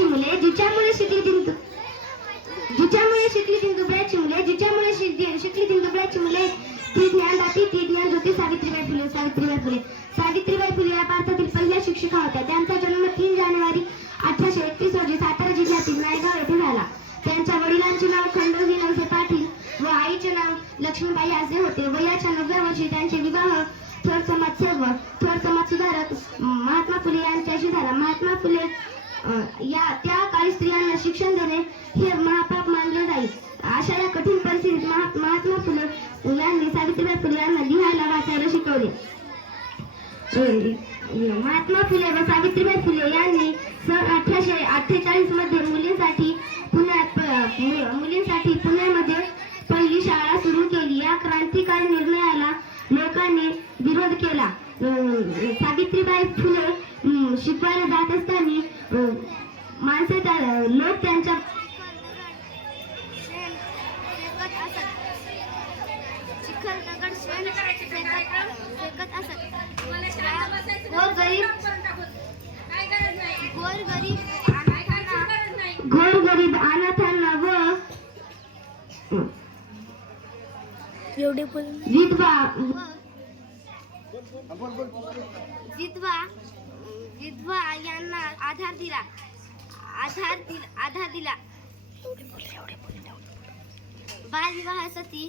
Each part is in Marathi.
दुबळ्याची मुले जिच्यामुळे शिकली तीन जिच्यामुळे शिकली तीन दुबळ्याची मुले जिच्यामुळे शिकली शिकली तीन मुले ती ज्ञानदाती ती ज्ञान ज्योती सावित्रीबाई फुले सावित्रीबाई फुले. सावित्रीबाई फुले या भारतातील पहिल्या शिक्षिका होत्या. त्यांचा जन्म तीन जानेवारी अठराशे एकतीस रोजी सातारा जिल्ह्यातील नायगाव येथे झाला. त्यांच्या वडिलांचे नाव खंडोजी नवसे पाटील व आईचे नाव लक्ष्मीबाई असे होते वयाच्या नवव्या वर्षी त्यांचे विवाह थोर समाजसेवक थोर समाजसुधारक महात्मा फुले यांच्याशी झाला. महात्मा फुले या त्या काळी स्त्रियांना शिक्षण देणे हे महापाप मानले जाईल. अशा या कठीण परिस्थितीत महा- महात्मा फुले यांनी सावित्रीबाई फुले यांना लिहायला वाचायला शिकवले. महात्मा फुले व सावित्रीबाई फुले यांनी सन अठराशे अठ्ठेचाळीसमध्ये मुलींसाठी पुण्यात मुलींसाठी पुण्यामध्ये पहिली शाळा सुरू केली. या क्रांतिकारी निर्णयाला लोकांनी विरोध केला. अं, सावित्रीबाई फुले शिकवायला जात असताना माणसं त्या लोक त्यांच्या गोरगरीब अनाथांना व एवढे बोल. विधवा. विधवा. विधवा यांना आधार दिला. आधार दिला आधार दिला. बालविवाह सती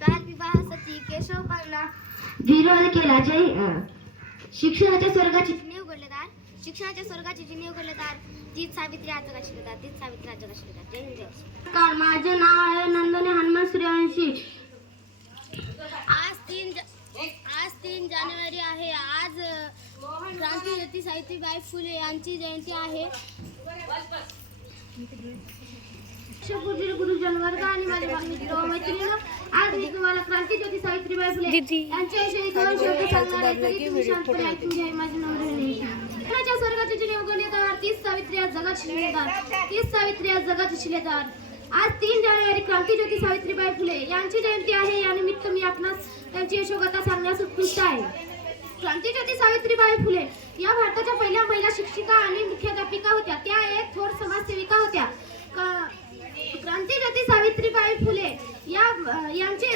बालविवाह सती केशवपांना विरोध केला जय शिक्षणाच्या स्वर्गाची जिने उघडलेदार शिक्षणाच्या स्वर्गाची जिने उघडलेदार तीच सावित्री आज जगात शिकलेदार तीच सावित्री आज जगात शिकलेदार जय हिंद. नमस्कार माझे नाव आहे नंदनी हनुमान सूर्यवंशी आज तीन ज- आज तीन जानेवारी आहे. क्रांतीज्योती सावित्रीबाई फुले यांची जयंती आहे. गुरुजन वर्ग आणि माझे मित्र व मैत्रिणी आज मी तुम्हाला क्रांतीज्योती सावित्रीबाई फुले दीदी. यांच्याविषयी दोन शब्द सांगणार आहे. तरी तुम्ही शांतपणे ऐकून घ्या माझे नवरे शिक्षणाच्या स्वर्गाचे जिने उगवलेदार तीच सावित्री आज जगात शिलेदार. तीच सावित्री आज जगात शिलेदार. आज तीन जानेवारी क्रांतीज्योती सावित्रीबाई फुले यांची जयंती आहे. या निमित्त मी आपणास त्यांची यशोगाथा सांगण्यास उत्कृष्ट आहे. क्रांतिज्योती सावित्रीबाई फुले या भारताच्या पहिल्या महिला शिक्षिका आणि मुख्याध्यापिका होत्या. त्या एक थोर समाजसेविका होत्या. क्रांतिज्योती सावित्रीबाई फुले या यांचे